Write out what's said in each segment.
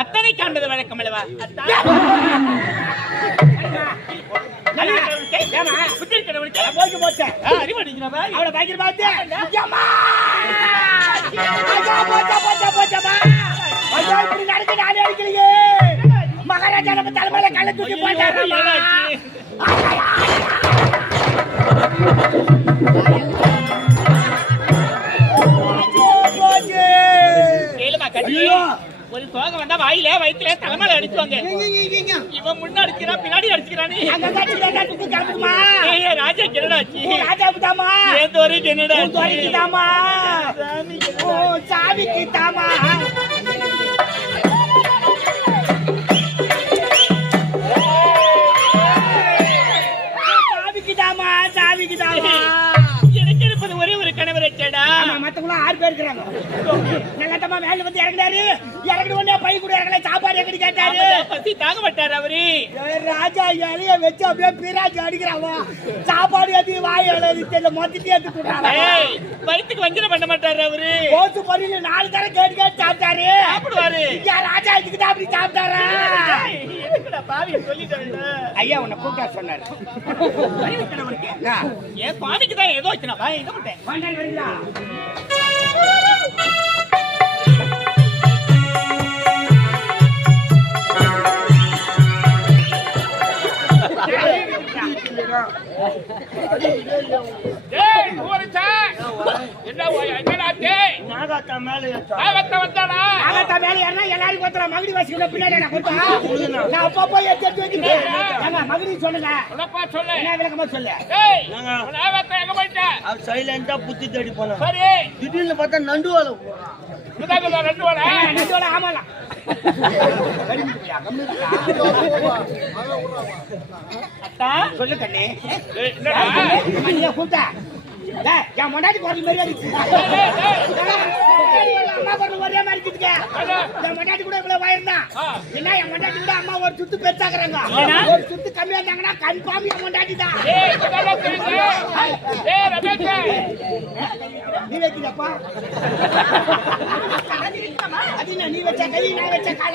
அத்தனை காண்பது வழக்கம் அல்லவா? மகாராஜா நம்ம தலைமையில கள்ள தூக்கி போட்டாரு. ஒரு சோகம் வந்தா வாயில வயிற்றுல தலைமையில அடிச்சுவாங்க. இவன் முன்ன அடிக்கிறான், பின்னாடி அடிச்சுக்கிறானே. ராஜா என்னடாச்சு? ராஜாவுதாமா என்னடா சாமிக்கு தாமா எனக்கு இருப்பது ஒரே ஒரு கணவர் வச்சடா. மத்தவங்க 6 பேர் இருக்கிறாங்க. நல்லதமா மேல வந்து இறங்கினாரு. இறங்கின உடனே பை கூட இறங்கல. சாப்பாடு எங்கடி கேட்டாரு. பசி தாங்க மாட்டாரு அவரு. ராஜா இலைய வச்சு அப்படியே பிராஜ் அடிக்கிறாங்க. சாப்பாடு ஏத்தி வாய் எழுதி தெரியல மொத்தத்தி ஏத்தி கொடுறாங்க. வயிற்றுக்கு வஞ்சனம் பண்ண மாட்டாரு அவரு. போச்சு பரியில 4 தடவை கேட்டு கேட்டு சாப்பிட்டாரு. சாப்பிடுவாரு. ராஜா இதுக்கு அப்படி சாப்பிட்டாரா? எதுக்குடா பாவி சொல்லிட்டேன். ஐயா உன்னை கூப்பிட்டா சொன்னாரு. ஏன் பாவிக்கு தான் ஏதோ வச்சுனா இதை விட்டேன். புத்தி தேடி போன திடீர்னு பார்த்தா நண்டுவால ஆமால சொல்லு கண்ணே கூப்பிட்டா என் மொண்டாட்டி குரல் மாதிரி அம்மா குரல் ஒரே மாதிரி இருக்குதுங்க. என் மொண்டாட்டி கூட இவ்வளவு வயர்தான் என்ன என் மொண்டாட்டி கூட அம்மா ஒரு சுத்து பெருசாக்குறாங்க. ஒரு சுத்து கம்மியா இருந்தாங்கன்னா கன்ஃபார்ம் என் மொண்டாட்டி தான். நீ வைக்கிறப்பா அது நீ வச்ச கை நான் வச்ச கால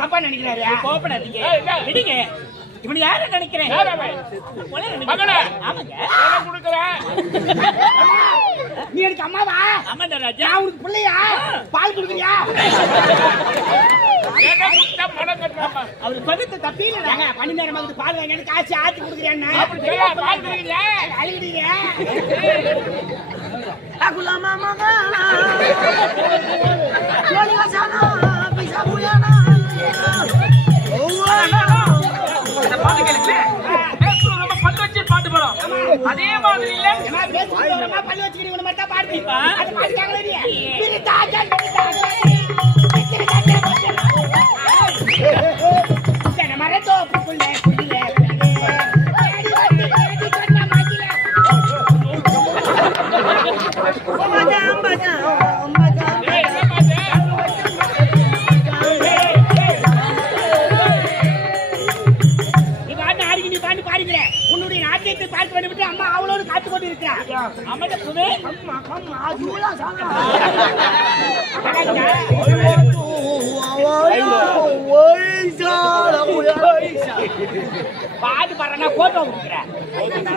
தப்பா நினைக்கிறாரு. இவனு யார நினைக்கிறேன்? நீ எனக்கு அம்மாவா? ஆமாண்டா ராஜா. உனக்கு பிள்ளையா? பால் குடுக்குறியா? அவரு சொல்லிட்டு தப்பில்லைங்க. பண்ணி நேரம் பால் வாங்கி காசு ஆத்தி கொடுக்குறேன். அழுகிறீங்க அதே மாதிரி இல்ல பள்ளி வச்சுக்கிறீங்க மட்டும் பாடுப்பா. மரத்தோப்புக்குள்ள உன்னுடைய நாட்டியத்தை பார்க்க வேண்டும். அம்மா அவளோடு காத்து கொண்டு இருக்கிறார். பாட்டு பாடுறா போட்டோ கொடுக்குறேன்.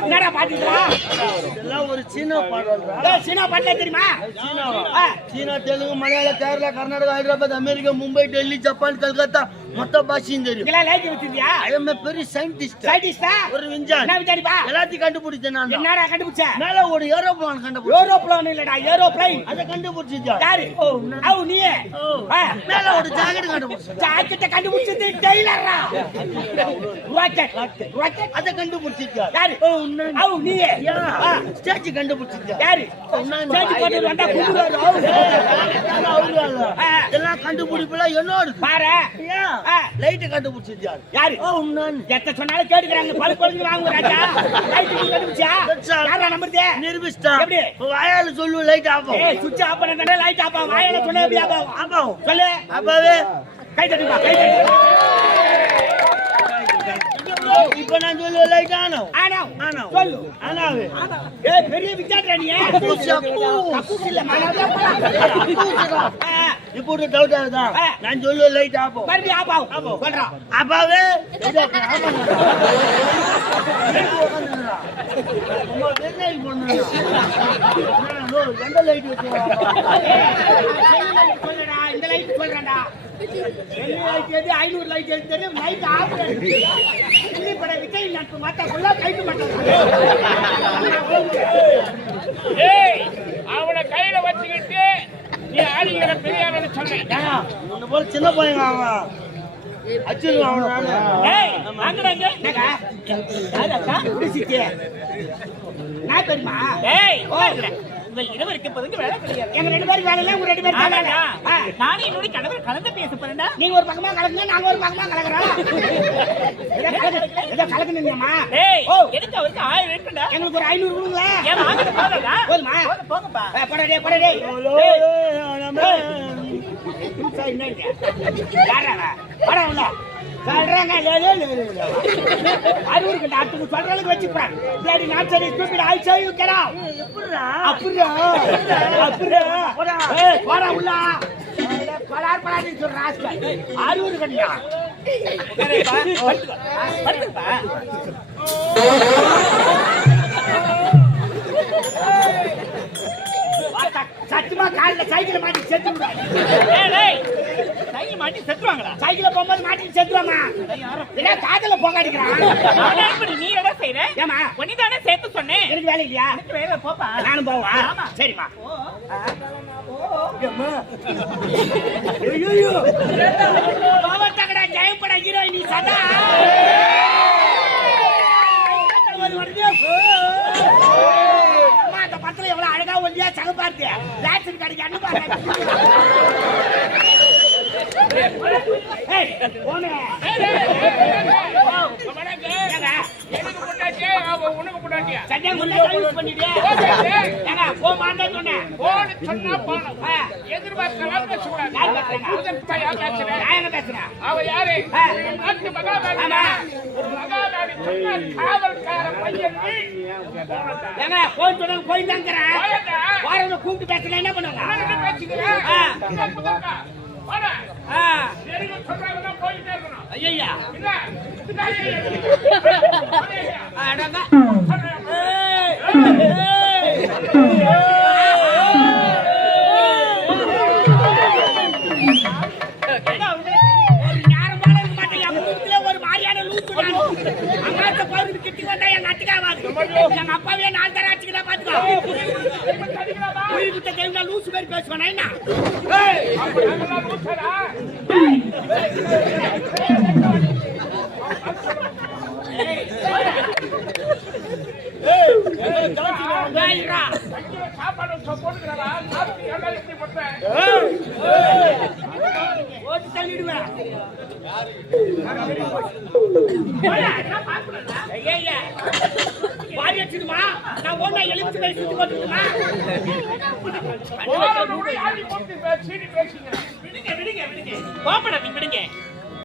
என்னடா பாட்டுக்கலாம் ஒரு சீனா பாடுறா. சீனா பாட்டா தெரியுமா? சீனா, தெலுங்கு, மலையாளம், கேரளா, கர்நாடகா, ஹைதராபாத், அமெரிக்கா, மும்பை, டெல்லி, ஜப்பான், கல்கத்தா மொத்த பாஷையும் தெரியும். பெரிய சயின்டிஸ்ட். ஒரு விஞ்ஞானி. என்ன விஞ்ஞானிப்பா? எல்லாத்தையும் கண்டுபிடிச்சேன் நான். என்னடா கண்டுபிடிச்ச? மேல ஒரு ஏரோப்ளேன் கண்டுபிடிச்சேன். ஏரோப்ளேன் இல்லடா, ஏரோப்ளேன். அத கண்டுபிடிச்சது யாரு? அவ நீயே. மேல ஒரு ஜாக்கெட் கண்டுபிடிச்சேன். ஜாக்கெட்ட கண்டுபிடிச்சது டெய்லரா. ராக்கெட் அத கண்டுபிடிச்சது யாரு? அவ நீயே. ஸ்டேஜ் கண்டுபிடிச்சது யாரு? ஸ்டேஜ் போட்டு வந்தா குடுறாரு. அவரு எல்லாம் கண்டுபிடிப்புல என்னோட பாரு. லைட் கண்டுபிடிச்சது யாரு? எத்த சொன்னாலும் கேட்டுக்கிறாங்க. பல குழந்தைங்க வாங்க ராஜா. லைட் கண்டுபிடிச்சா யாரா நம்புறது? நிரூபிச்சா. எப்படி வாயால சொல்லு லைட் ஆஃப் ஆகும். சுவிட்ச் ஆஃப் பண்ணா லைட் ஆஃப் ஆகும். வாயால சொன்னா எப்படி ஆஃப் ஆகும்? சொல்லு. அப்பவே கை தட்டுப்பா கை தட்டு. இப்ப நான் சொல்லு லைட் ஆனோ ஆனா ஆனோ சொல்லு. ஆனாவே ஏய் பெரிய விச்சாட்றா நீ. கக்கூஸ் இல்ல மனதா போடா. இப்போ டவுட் ஆகுதா நான் சொல்லு லைட் ஆப்போ மறுபடி ஆபாவு சொல்றா. அப்பாவே எந்த லைட் சொல்லுடா இந்த லைட் சொல்றேன்டா. 500 லைட் எடுத்து லைட் ஆஃப் பண்ணு. இன்னி பட விஜய் நட்பு மாட்டக்குள்ள கைது பண்றாங்க. ஏய் அவனை கையில வச்சுக்கிட்டு நீ ஆடிக்கிற பெரியாரன்னு சொன்னேன். உன்னை போல சின்ன பையன் அவன் அச்சிருக்கான் அவன் நானு. ஏய் வாங்குறாங்க என்னடா யாரக்கா குடிச்சிட்டே நான் தெரியுமா. ஏய் ஓடுற இவள் இருவருக்கு பதுங்க வேலை கிடையாது. எங்க ரெண்டு பேருக்கு வேலை இல்ல உங்க ரெண்டு பேருக்கு வேலை இல்ல. நானே என்னோட கணவர் கலந்து பேச போறேன்டா. நீங்க ஒரு பக்கமா கலக்குங்க நாங்க ஒரு பக்கமா கலக்குறோம். இத கலக்குனீங்கம்மா. ஏய் எதுக்கு அவருக்கு 1000 இருக்குடா. எங்களுக்கு ஒரு 500 கொடுங்க. ஏன் வாங்க போறடா. போதுமா போங்கப்பா. போடா டேய் போடா டேய். யாரா வர உள்ள சொல்றாங்க அறுவருக்கு டாக்டர் சொல்றதுக்கு வச்சுக்கிறான். பிளாடி நாட் சரி stupid I say you get out. அப்புறா ஏய் போடா உள்ள பலார் நீ சொல்ற ராஸ்கல் அறுவருக்கு கட்டியா படுத்துப்பா சத்தியமா கால்ல சைக்கிள் மாட்டி செத்துடுடா. ஏய் சைக்கிள் மாட்டி செத்துவாங்களா? சைக்கிள்ல போகும்போது மாட்டி செத்துவாங்க. இல்ல காதல போகாடிக்கிறான். நீ என்ன செய்ற? ஏமா ஒண்ணிதானே சேர்த்து சொன்னேன். எனக்கு வேலை இல்லையா? எனக்கு வேலை போப்பா. நானும் போவா. சரிமா. அம்மா ஐயோ பாவத்தகடா ஜெயப்பட ஹீரோயினி சதா அந்த படத்துல எவ்வளவு அழகா ஒல்லியா சகப்பார்த்து லாக்ஸன் கடைக்கு அண்ணு பாருங்க. கூப்பிட்டு பேசல என்ன பண்ணுவாங்க? ஐயா எங்க அப்பாவே 4 தடவை அடிச்சுக்கிட்டா பாத்துக்கோ. உயிர்கிட்ட தெரிஞ்சா லூசு பேர் பேசுவானா என்ன? ஓட்டு தள்ளிடுவேன். வாடிச்சுமா நான் ஓனா எழுத்து பேசி சுத்தி போட்டுமா விடுங்க விடுங்க விடுங்க கோபப்படாதீங்க விடுங்க.